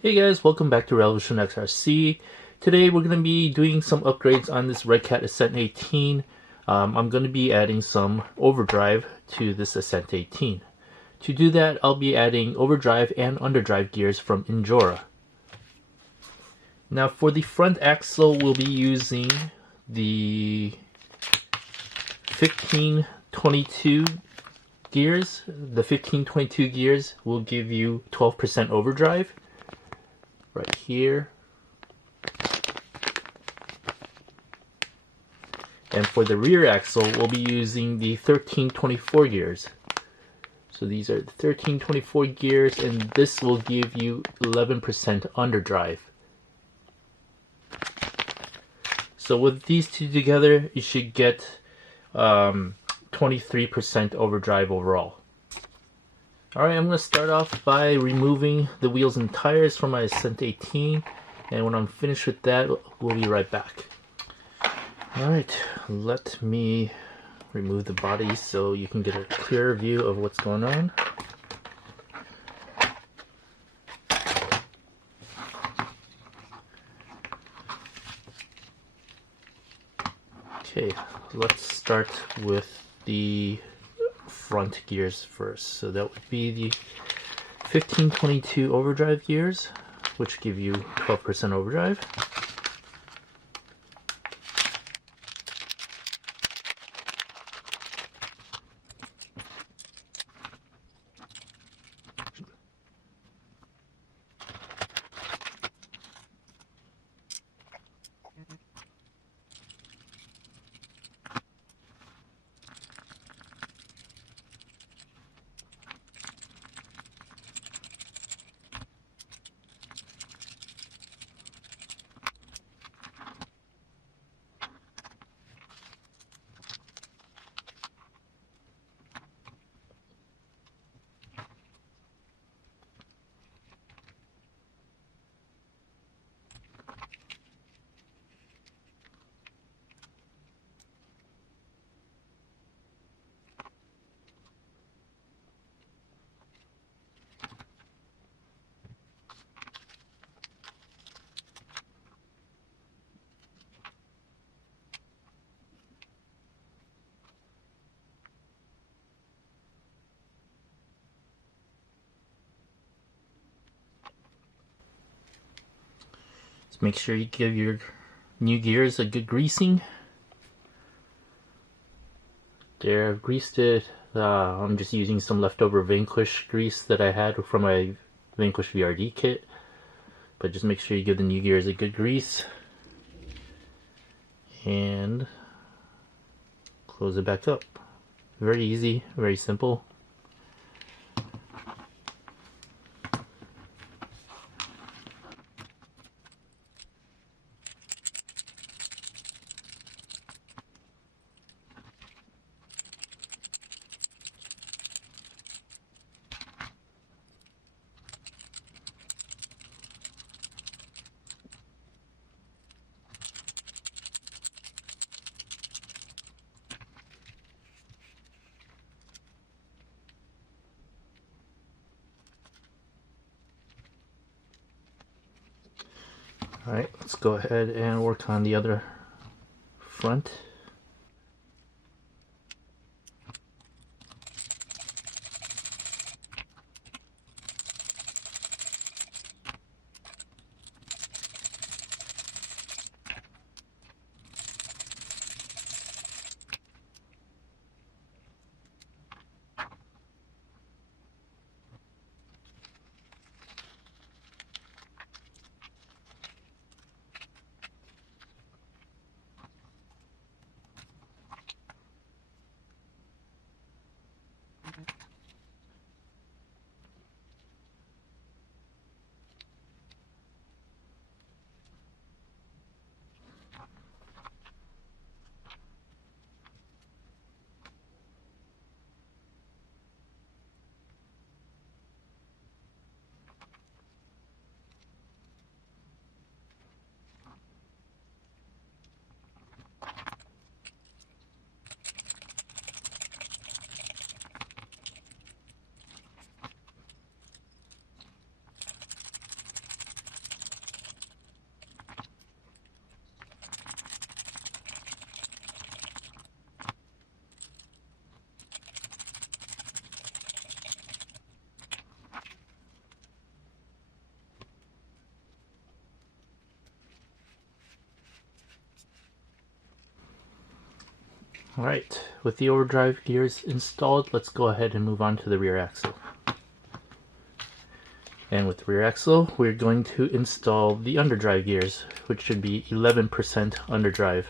Hey guys, welcome back to Revolution XRC. Today we're going to be doing some upgrades on this Redcat Ascent18. I'm going to be adding some Overdrive to this Ascent18. To do that, I'll be adding Overdrive and Underdrive gears from Injora. Now for the front axle, we'll be using the 1522 gears. The 1522 gears will give you 12% overdrive. Right here. And for the rear axle, we'll be using the 1324 gears. So these are the 1324 gears, and this will give you 11% underdrive. So with these two together, you should get 23% overdrive overall. Alright, I'm going to start off by removing the wheels and tires from my Ascent18, and when I'm finished with that, we'll be right back. Alright, let me remove the body so you can get a clearer view of what's going on. Okay, let's start with the front gears first. So that would be the 1522 overdrive gears, which give you 12% overdrive. Just make sure you give your new gears a good greasing. There, I've greased it. I'm just using some leftover Vanquish grease that I had from my Vanquish VRD kit. But just make sure you give the new gears a good grease. And close it back up. Very easy, very simple. Alright, let's go ahead and work on the other front. Alright, with the overdrive gears installed, let's go ahead and move on to the rear axle. And with the rear axle, we're going to install the underdrive gears, which should be 11% underdrive.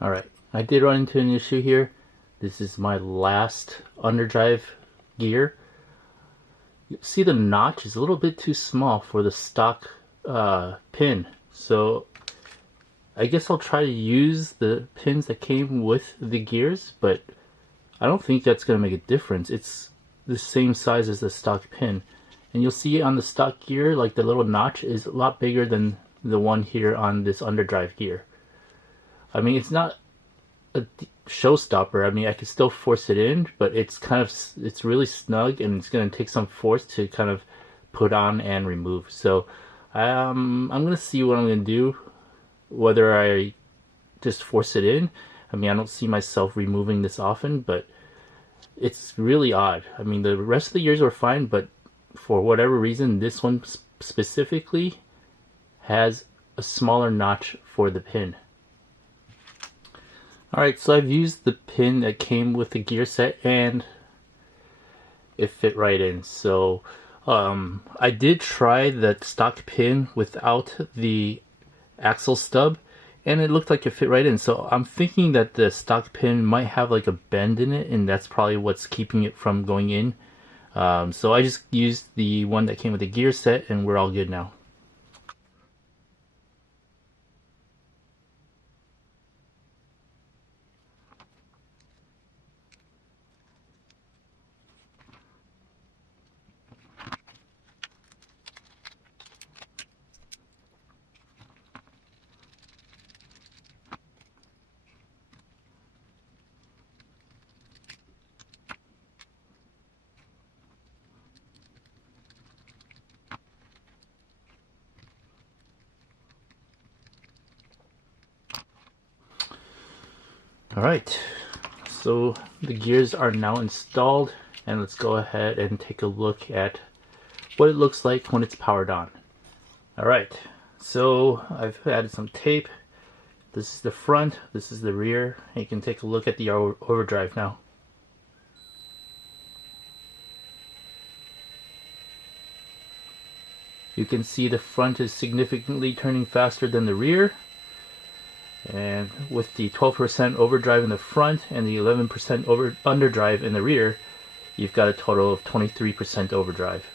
Alright, I did run into an issue here. This is my last underdrive gear. You see the notch is a little bit too small for the stock pin. So I guess I'll try to use the pins that came with the gears, but I don't think that's going to make a difference. It's the same size as the stock pin. And you'll see on the stock gear, like the little notch is a lot bigger than the one here on this underdrive gear. I mean, it's not a showstopper. I mean, I can still force it in, but it's it's really snug, and it's going to take some force to kind of put on and remove. So I'm going to see what I'm going to do, whether I just force it in. I mean, I don't see myself removing this often, but it's really odd. I mean, the rest of the gears were fine, but for whatever reason, this one specifically has a smaller notch for the pin. Alright, so I've used the pin that came with the gear set, and it fit right in. So I did try the stock pin without the axle stub, and it looked like it fit right in. So I'm thinking that the stock pin might have like a bend in it, and that's probably what's keeping it from going in. So I just used the one that came with the gear set, and we're all good now. Alright, so the gears are now installed, and let's go ahead and take a look at what it looks like when it's powered on. Alright, so I've added some tape. This is the front, this is the rear, and you can take a look at the overdrive now. You can see the front is significantly turning faster than the rear. And with the 12% overdrive in the front and the 11% underdrive in the rear, you've got a total of 23% overdrive.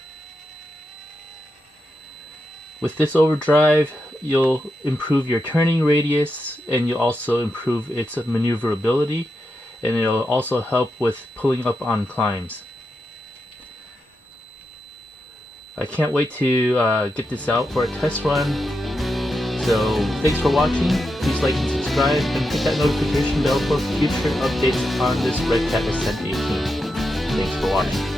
With this overdrive, you'll improve your turning radius, and you'll also improve its maneuverability, and it'll also help with pulling up on climbs. I can't wait to get this out for a test run. So thanks for watching. Please like and subscribe, and hit that notification bell for future updates on this Redcat Ascent 18. Thanks for watching.